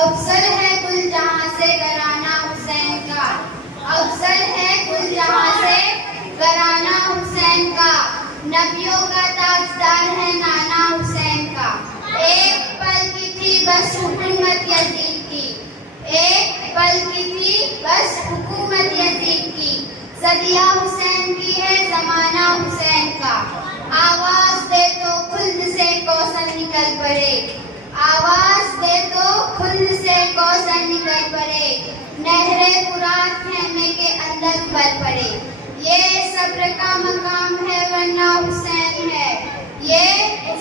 अफजल है गुल जहां से घराना हुसैन का, अफजल है गुल जहां से घराना हुसैन का, नबियों का ताजदार है नाना हुसैन का। एक पल की थी बस हुकूमत यजीद की, एक पल की थी बस हुकूमत यजीद की, सदिया हुसैन की है जमाना हुसैन का। आवाज दे तो खुल्द से कौसर निकल पड़े, आवाज दे तो खुल्द से कौसर निकल पड़े, नहरे फुरात खेमे के अंदर उबल पड़े। ये सब्र का मकाम है वरना हुसैन है, ये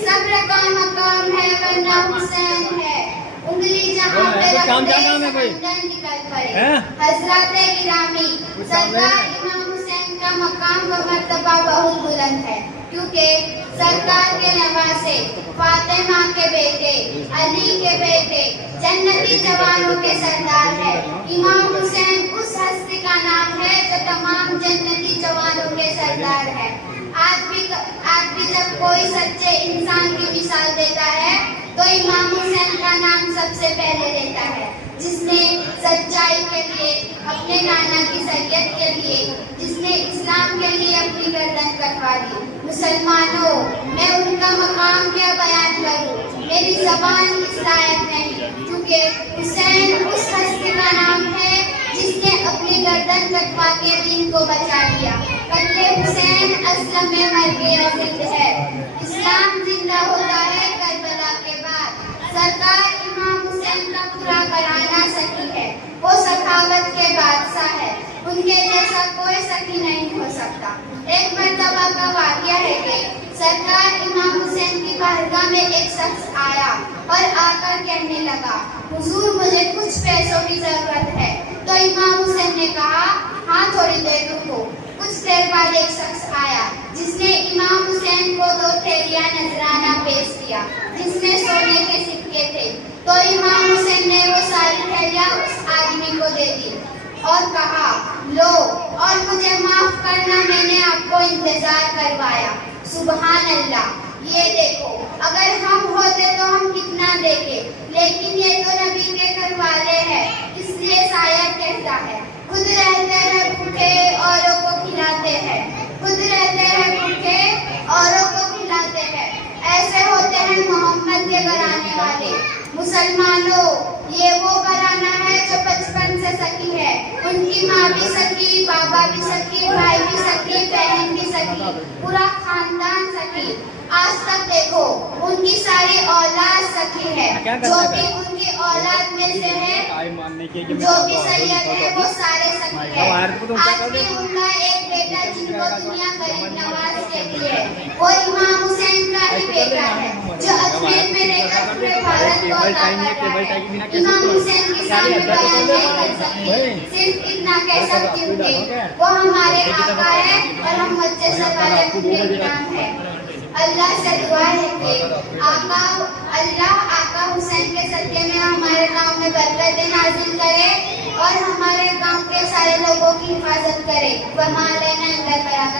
सब्र का मकाम है वरना हुसैन है। उंगली जहां पे रखते समंदर निकल पड़े। हजरत गिरामी सरकार इमाम हुसैन का मकाम व मर्तबा बहुत बुलंद है, क्योंकि सरकार के नवासे फातिमा के बेटे, अली के बेटे, जन्नती जवानों के सरदार है। इमाम हुसैन उस हस्ती का नाम है जो तमाम जन्नती जवानों के सरदार है। आज भी जब कोई सच्चे इंसान की मिसाल देता है तो इमाम हुसैन का नाम सबसे पहले लेता है, जिसने सच्चाई के लिए, अपने नाना की शरीयत के लिए, जिसने इस्लाम के लिए अपनी गर्दन कटवा दी। मुसलमानों, मैं उनका मकाम क्या बयान करूं, मेरी जबान इस लायक नहीं, क्योंकि हुसैन उस हस्ती का नाम है जिसने अपनी गर्दन कटवा के दीन को बचा लिया। कत्ले हुसैन असलम में मर गया जिंद है, इस्लाम जिंदा होता है करबला के बाद। सरकार इमाम हुसैन का पूरा घराना सखी है, वो सखावत के बादशाह है, उनके जैसा कोई सखी नहीं हो सकता। एक मर्तबा का वाकया है कि सरकार इमाम हुसैन की बारगाह में एक शख्स आया और आकर कहने लगा, हुजूर मुझे कुछ पैसों की जरूरत है। तो इमाम हुसैन ने कहा, हाँ थोड़ी देर रुको। कुछ देर बाद एक शख्स आया जिसने इमाम हुसैन को 2 थैलियां नजराना पेश किया जिसमें सोने के सिक्के थे। तो इमाम हुसैन ने वो सारी थैलियां उस आदमी को दे दी और कहा, लो और मुझे माफ करना, मैंने आपको इंतजार करवाया। सुभान अल्लाह, ये देखो, अगर हम होते तो हम कितना देते, लेकिन ये तो नबी के घर वाले हैं, इसलिए शायद कहता है, खुद रहते हैं भूखे औरों को खिलाते हैं, खुद रहते हैं भूखे औरों को खिलाते हैं। ऐसे होते हैं मोहम्मद के घराने वाले। मुसलमानों, ये वो घराना है जो बचपन से सखी है, उनकी माँ भी सखी, बाबा भी सखी, भाई भी सखी, बहन भी सखी, पूरा खानदान सखी। आज तक देखो उनकी सारी औलाद सखी है, जो भी उनकी औलाद में से है, जो भी सैयद है वो सारे सखी है। आज भी उनका एक बेटा जिनको दुनिया गरीब नवाज कहती है, वो इमाम हुसैन का ही बेटा है, जो अजमेर में रहकर पूरे भारत को अता कर रहा है। इमाम हुसैन की शान में बयान नहीं कर सकती, सिर्फ इतना कह सकती हूँ कि वो हमारे आका है और हम बच्चे वाले उनके गुलाम है। अल्लाह से दुआ है कि अल्लाह आका हुसैन के सदक़े में हमारे गांव में बरकत नाज़िल करे और हमारे गांव के सारे लोगों की हिफाजत करे। वमा अलैना इल्ला अल बलाग।